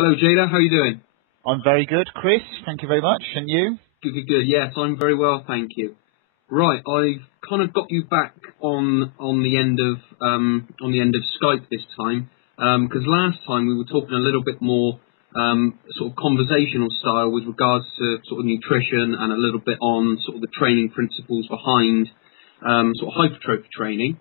Hello, Jada. How are you doing? I'm very good, Chris. Thank you very much. And you? Good, good, good. Yes, I'm very well, thank you. Right, I've kind of got you back on the end of Skype this time, because last time we were talking a little bit more sort of conversational style with regards to sort of nutrition and a little bit on sort of the training principles behind sort of hypertrophy training,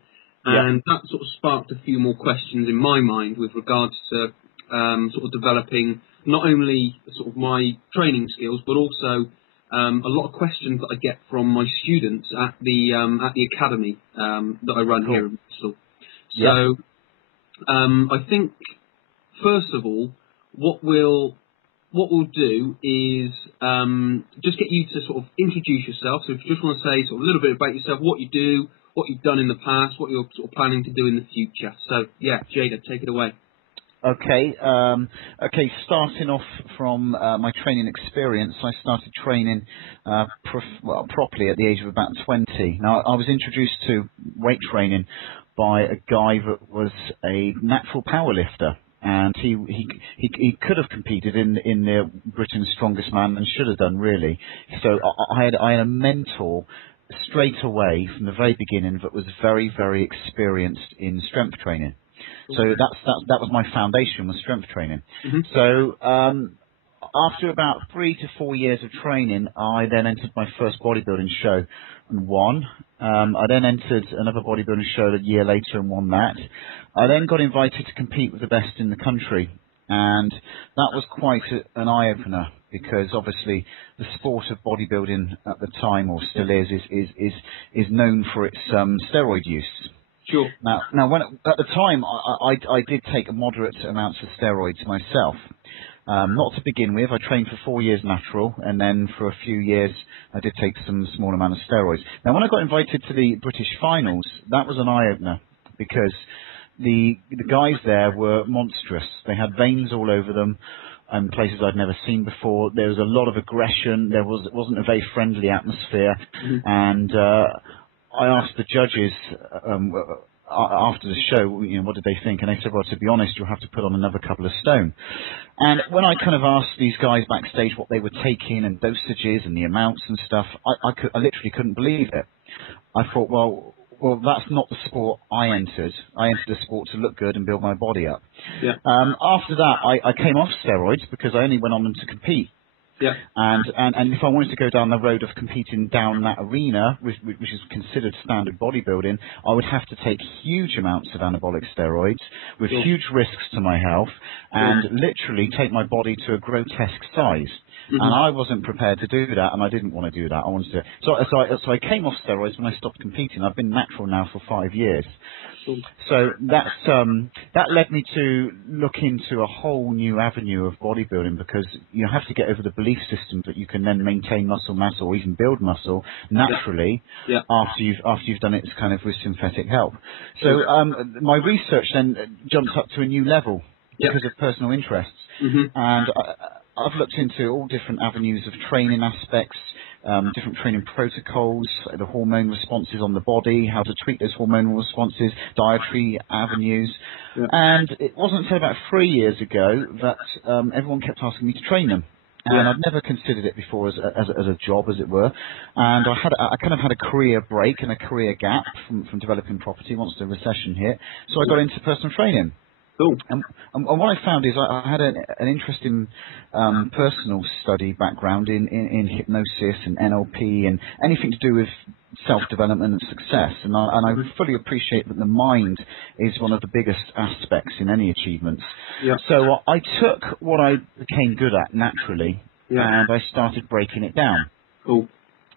Yeah. and that sort of sparked a few more questions in my mind with regards to sort of developing not only sort of my training skills but also a lot of questions that I get from my students at the academy that I run here Cool. in Bristol. Yeah. So I think first of all, what we'll do is just get you to sort of introduce yourself. So if you just want to say sort of a little bit about yourself, what you do, what you've done in the past, what you're sort of planning to do in the future. So yeah, Jada, take it away. Okay. Starting off from my training experience, I started training properly at the age of about 20. Now, I was introduced to weight training by a guy that was a natural powerlifter. And he could have competed in the Britain's Strongest Man and should have done, really. So I had a mentor straight away from the very beginning that was very, very experienced in strength training. So that was my foundation, was strength training. Mm-hmm. So after about 3 to 4 years of training, I then entered my first bodybuilding show and won. I then entered another bodybuilding show a year later and won that. I then got invited to compete with the best in the country, and that was quite an eye-opener, because obviously the sport of bodybuilding at the time, or still is known for its steroid use. Sure. Now, at the time, I did take moderate amounts of steroids myself. Not to begin with. I trained for 4 years natural, and then for a few years I did take some small amount of steroids. Now, when I got invited to the British finals, that was an eye-opener, because the guys there were monstrous. They had veins all over them, places I'd never seen before. There was a lot of aggression. It wasn't a very friendly atmosphere, and I asked the judges after the show, what did they think? And they said, well, to be honest, you'll have to put on another couple of stone. And when I kind of asked these guys backstage what they were taking and dosages and the amounts and stuff, I literally couldn't believe it. I thought, well, that's not the sport I entered. I entered the sport to look good and build my body up. Yeah. After that, I came off steroids because I only went on them to compete. Yeah. And if I wanted to go down the road of competing down that arena, which is considered standard bodybuilding, I would have to take huge amounts of anabolic steroids with huge risks to my health, and literally take my body to a grotesque size. And I wasn't prepared to do that, and I didn't want to do that. I wanted to. So I came off steroids when I stopped competing. I've been natural now for 5 years. So that led me to look into a whole new avenue of bodybuilding, because you have to get over the belief system that you can then maintain muscle mass or even build muscle naturally after you've done it kind of with synthetic help. So my research then jumped up to a new level because of personal interests, and I've looked into all different avenues of training aspects, different training protocols, the hormone responses on the body, how to treat those hormonal responses, dietary avenues. And it wasn't until about 3 years ago that everyone kept asking me to train them. And I'd never considered it before as a job, as it were. And I kind of had a career break and a career gap from developing property once the recession hit. So I got into personal training. Cool. And what I found is I had an interesting personal study background in hypnosis and NLP and anything to do with self-development and success. And I fully appreciate that the mind is one of the biggest aspects in any achievements. Yeah. So I took what I became good at naturally, and I started breaking it down. Cool.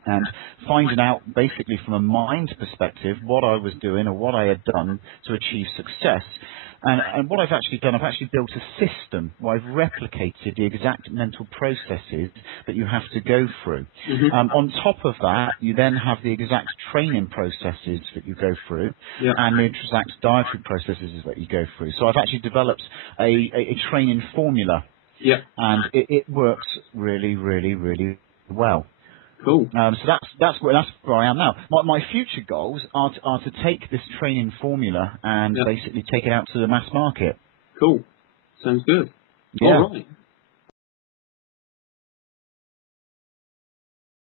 And finding out basically from a mind perspective what I was doing or what I had done to achieve success. And what I've actually done, I've actually built a system where I've replicated the exact mental processes that you have to go through. On top of that, you then have the exact training processes that you go through, and the exact dietary processes that you go through. So I've actually developed a training formula, and it works really, really, really well. Cool. So that's where I am now. My future goals are to take this training formula and basically take it out to the mass market. Cool. Sounds good. Yeah. All right.